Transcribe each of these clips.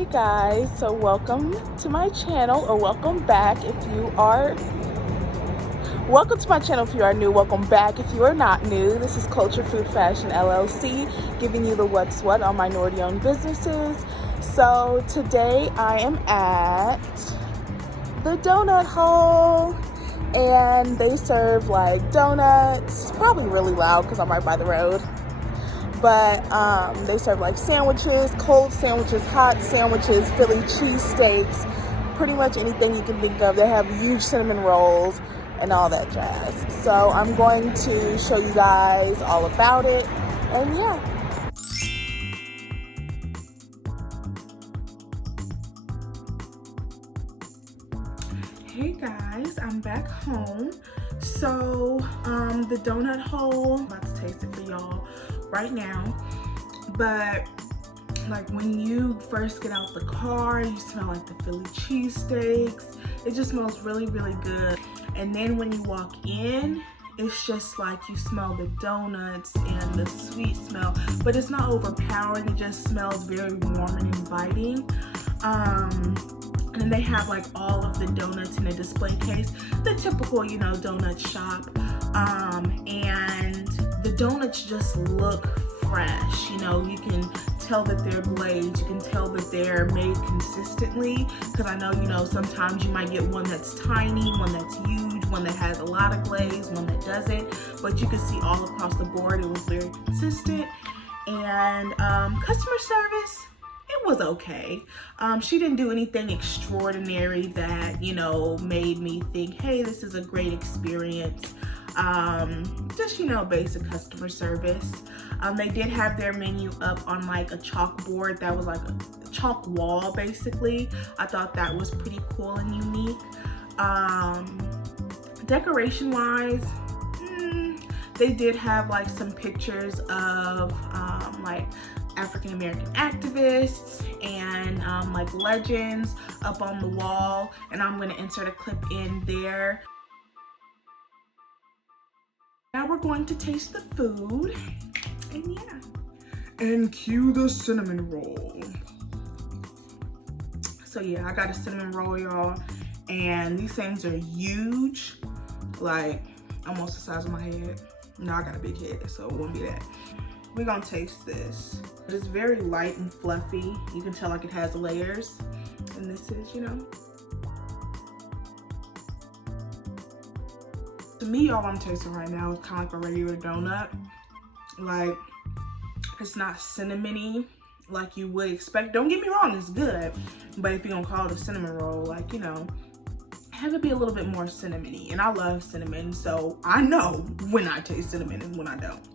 Hey guys, so welcome to my channel, or welcome back if you are welcome to my channel if you are new. Welcome back if you are not new. This is Culture Food Fashion LLC, giving you the what's what on minority owned businesses. So today I am at the donut hole, and they serve like donuts. It's probably really loud because I'm right by the road. But they serve like sandwiches, cold sandwiches, hot sandwiches, Philly cheesesteaks, pretty much anything you can think of. They have huge cinnamon rolls and all that jazz. So I'm going to show you guys all about it, and yeah. Hey guys, I'm back home. So the donut hole, I'm about to taste it for y'all right now. But like when you first get out the car, you smell like the Philly cheesesteaks. It just smells really, really good. And then when you walk in, it's just like you smell the donuts and the sweet smell, but it's not overpowering. It just smells very warm and inviting. And they have like all of the donuts in a display case, the typical, you know, donut shop. And the donuts just look fresh. You know, you can tell that they're glazed. You can tell that they're made consistently, because I know, you know, sometimes you might get one that's tiny, one that's huge, one that has a lot of glaze, one that doesn't. But you can see all across the board, it was very consistent. And customer service, it was okay. She didn't do anything extraordinary that, you know, made me think, hey, this is a great experience. Just, you know, basic customer service. They did have their menu up on like a chalkboard that was like a chalk wall, basically. I thought that was pretty cool and unique. Decoration wise, they did have like some pictures of like African American activists and like legends up on the wall, and I'm going to insert a clip in there. Now we're going to taste the food, and yeah. And cue the cinnamon roll. So yeah, I got a cinnamon roll, y'all, and these things are huge, like almost the size of my head. No, I got a big head, so it won't be that. We're gonna taste this. It's very light and fluffy. You can tell like it has layers, and this is, you know. To me, all I'm tasting right now is kind of like a regular donut. Like, it's not cinnamony like you would expect. Don't get me wrong, it's good. But if you're gonna call it a cinnamon roll, like, you know, have it be a little bit more cinnamony. And I love cinnamon, so I know when I taste cinnamon and when I don't.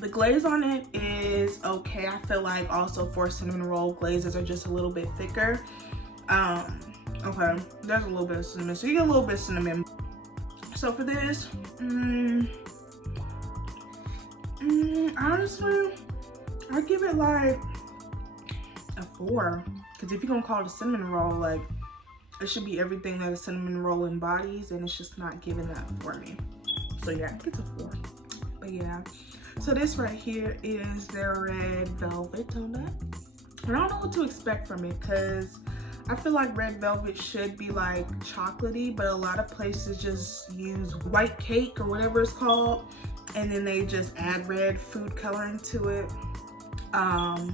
The glaze on it is okay. I feel like also for a cinnamon roll, glazes are just a little bit thicker. Okay, there's a little bit of cinnamon, so you get a little bit of cinnamon. So for this, honestly, I give it like a 4. Because if you're gonna call it a cinnamon roll, like, it should be everything that a cinnamon roll embodies, and it's just not giving that for me. So yeah, it's a 4. But yeah, so this right here is their red velvet donut. And I don't know what to expect from it, because I feel like red velvet should be like chocolatey, but a lot of places just use white cake or whatever it's called, and then they just add red food coloring to it.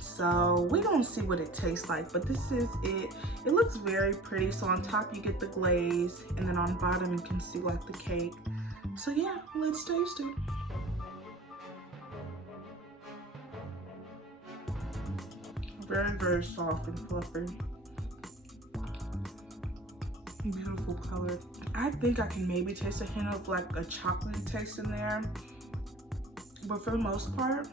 So we're gonna see what it tastes like, but this is it. It looks very pretty. So on top you get the glaze, and then on bottom you can see like the cake. So yeah, let's taste it. Very, very soft and fluffy. Beautiful color. I think I can maybe taste a hint of like a chocolate taste in there, but for the most part,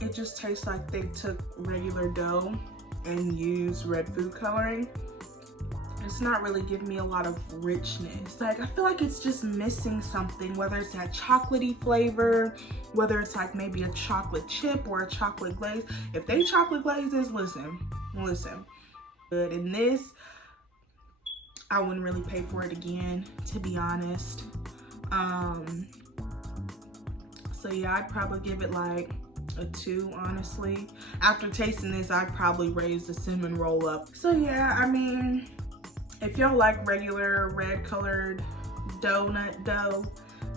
it just tastes like they took regular dough and used red food coloring. It's not really giving me a lot of richness. Like, I feel like it's just missing something, whether it's that chocolatey flavor, whether it's like maybe a chocolate chip or a chocolate glaze. If they chocolate glazes, listen. Good. And this, I wouldn't really pay for it again, to be honest. So yeah, I'd probably give it like a 2, honestly. After tasting this, I'd probably raise the cinnamon roll up. So yeah, I mean, if y'all like regular red colored donut dough,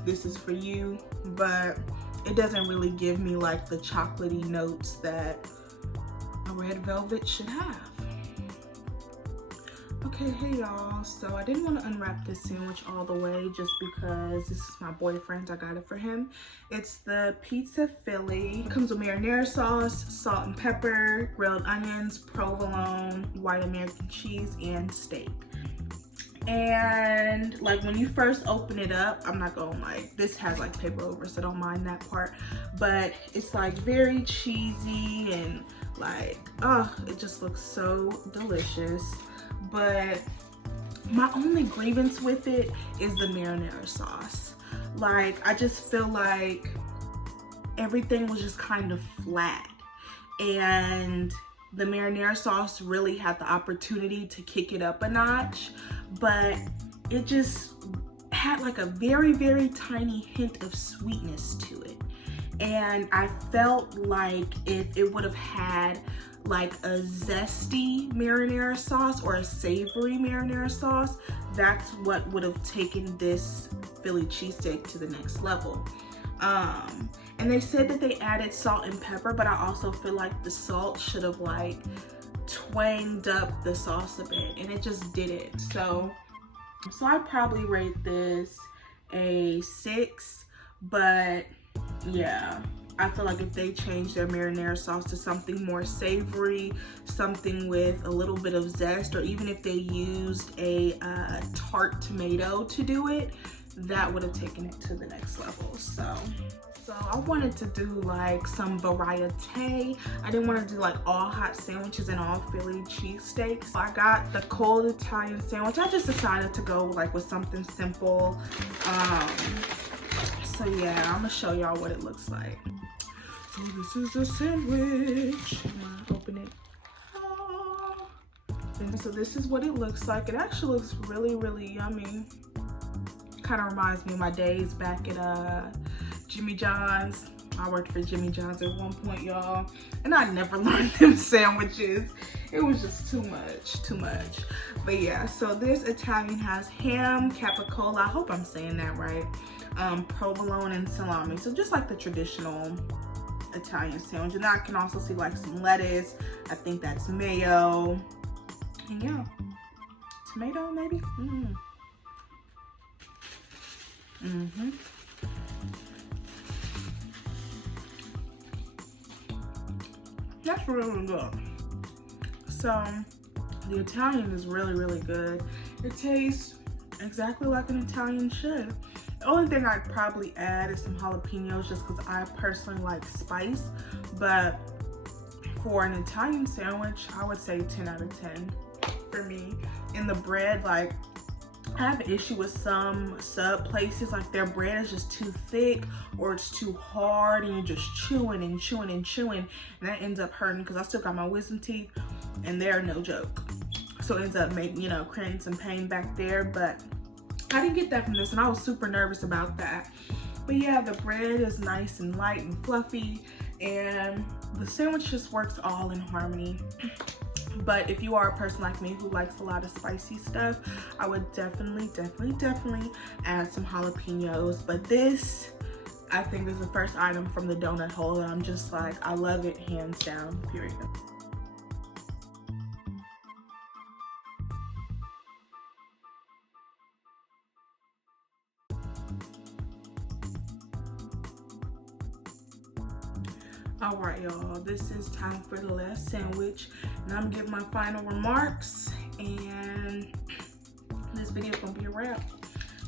this is for you, but it doesn't really give me like the chocolatey notes that a red velvet should have. Okay, hey y'all, so I didn't want to unwrap this sandwich all the way just because this is my boyfriend. I got it for him. It's the pizza Philly. It comes with marinara sauce, salt and pepper, grilled onions, provolone, white American cheese, and steak. And like when you first open it up, I'm not gonna like, this has like paper over, so don't mind that part, but it's like very cheesy and like, oh, it just looks so delicious. But my only grievance with it is the marinara sauce. Like, I just feel like everything was just kind of flat, and the marinara sauce really had the opportunity to kick it up a notch, but it just had like a very, very tiny hint of sweetness to it. And I felt like if it would have had like a zesty marinara sauce or a savory marinara sauce, that's what would have taken this Philly cheesesteak to the next level. And they said that they added salt and pepper, but I also feel like the salt should have like twanged up the sauce a bit, and it just didn't. So I'd probably rate this a 6, but yeah, I feel like if they change their marinara sauce to something more savory, something with a little bit of zest, or even if they used a tart tomato to do it, that would have taken it to the next level. So I wanted to do like some variety. I didn't want to do like all hot sandwiches and all Philly cheesesteaks. So I got the cold Italian sandwich. I just decided to go like with something simple. So yeah, I'm gonna show y'all what it looks like. So this is a sandwich. I'm gonna open it. And so this is what it looks like. It actually looks really, really yummy. Kind of reminds me of my days back at Jimmy John's. I worked for Jimmy John's at one point, y'all, and I never learned them sandwiches. It was just too much. But yeah, so this Italian has ham, capicola, I hope I'm saying that right, provolone, and salami. So just like the traditional Italian sandwich. And I can also see like some lettuce. I think that's mayo. And yeah, tomato maybe. That's really good. So the Italian is really, really good. It tastes exactly like an Italian should. The only thing I'd probably add is some jalapenos, just because I personally like spice. But for an Italian sandwich, I would say 10 out of 10 for me. And the bread, like, I have an issue with some sub places, like their bread is just too thick or it's too hard and you're just chewing and chewing and chewing, and that ends up hurting because I still got my wisdom teeth and they're no joke. So it ends up making, you know, creating some pain back there, but I didn't get that from this and I was super nervous about that. But yeah, the bread is nice and light and fluffy, and the sandwich just works all in harmony. But if you are a person like me who likes a lot of spicy stuff, I would definitely add some jalapenos. But this, I think, is the first item from the donut hole that I'm just like, I love it, hands down, period. All right, y'all, this is time for the last sandwich, and I'm gonna give my final remarks, and this video is gonna be a wrap.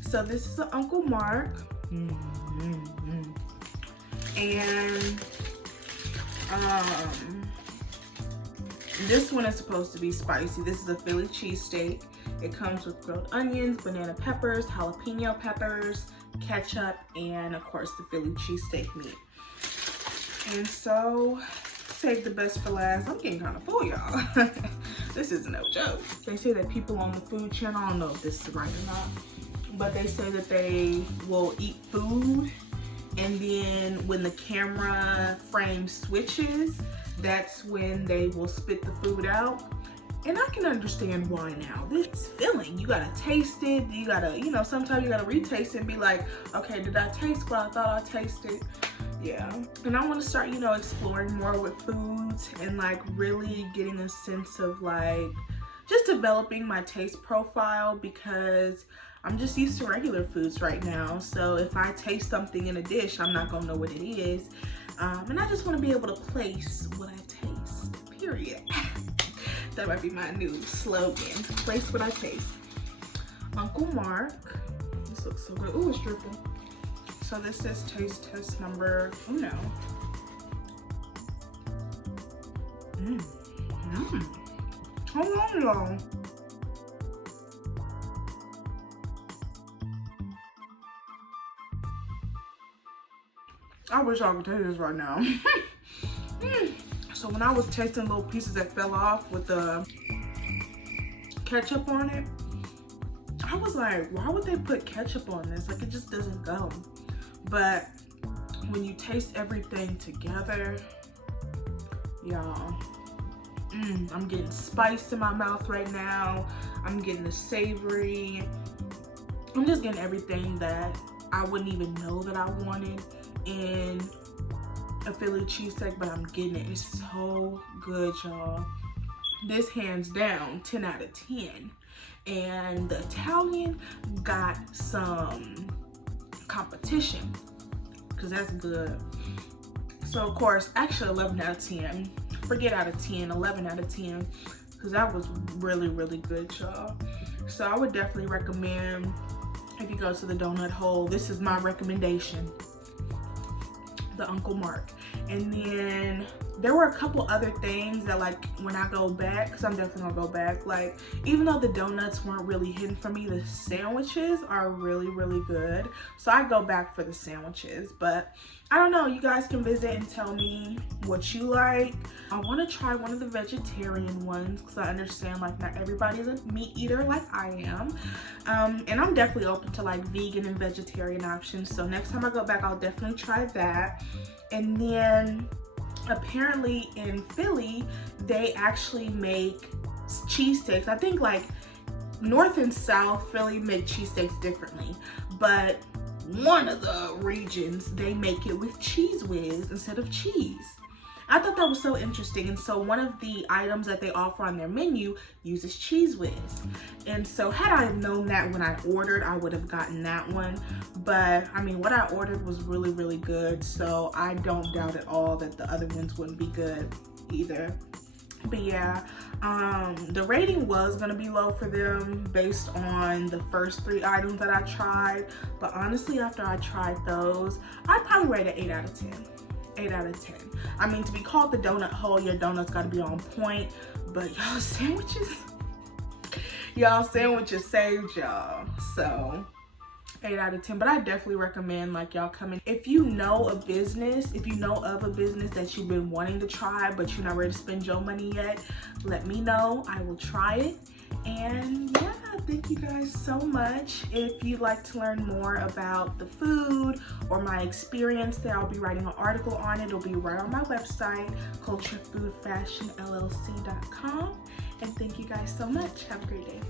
So this is the Uncle Mark, and this one is supposed to be spicy. This is a Philly cheesesteak. It comes with grilled onions, banana peppers, jalapeno peppers, ketchup, and of course the Philly cheesesteak meat. And so, save the best for last. I'm getting kind of full, y'all. This is no joke. They say that people on the food channel, I don't know if this is right or not, but they say that they will eat food and then when the camera frame switches, that's when they will spit the food out. And I can understand why now. This filling, you gotta taste it, you gotta, you know, sometimes you gotta retaste it and be like, okay, did I taste what I thought I tasted? Yeah. And I want to start, you know, exploring more with foods and like really getting a sense of like just developing my taste profile, because I'm just used to regular foods right now. So if I taste something in a dish, I'm not gonna know what it is. And I just want to be able to place what I taste, period. That might be my new slogan, place what I taste. Uncle Mark, this looks so good. Ooh, it's dripping. So this is taste test number, oh no. Hold on, y'all. I wish I could taste this right now. So when I was tasting little pieces that fell off with the ketchup on it, I was like, why would they put ketchup on this? Like, it just doesn't go. But when you taste everything together, y'all, I'm getting spice in my mouth right now. I'm getting the savory. I'm just getting everything that I wouldn't even know that I wanted in a Philly cheesesteak, but I'm getting it. It's so good, y'all. This hands down 10 out of 10. And the Italian got some competition, because that's good. So of course, actually 11 out of 10. Forget out of 10, 11 out of 10, because that was really, really good, y'all. So I would definitely recommend, if you go to the donut hole, this is my recommendation, the Uncle Mark. And then there were a couple other things that, like, when I go back, because I'm definitely gonna go back, like, even though the donuts weren't really hitting for me, the sandwiches are really, really good. So I go back for the sandwiches. But I don't know, you guys can visit and tell me what you like. I want to try one of the vegetarian ones, because I understand like not everybody's a meat eater like I am. And I'm definitely open to like vegan and vegetarian options. So next time I go back, I'll definitely try that. And then apparently in Philly, they actually make cheesesteaks. I think like North and South Philly make cheesesteaks differently, but one of the regions, they make it with Cheese Whiz instead of cheese. I thought that was so interesting. And so one of the items that they offer on their menu uses Cheese Whiz. And so had I known that when I ordered, I would have gotten that one. But I mean, what I ordered was really, really good. So I don't doubt at all that the other ones wouldn't be good either. But yeah, the rating was gonna be low for them based on the first 3 items that I tried. But honestly, after I tried those, I'd probably rate it 8 out of 10. 8 out of 10. I mean, to be called the donut hole, your donuts gotta be on point. But y'all sandwiches saved y'all. So 8 out of 10. But I definitely recommend like y'all come in. If you know of a business that you've been wanting to try but you're not ready to spend your money yet, let me know. I will try it. And yeah, thank you guys so much. If you'd like to learn more about the food or my experience there, I'll be writing an article on it. It'll be right on my website, culturefoodfashionllc.com. And thank you guys so much. Have a great day.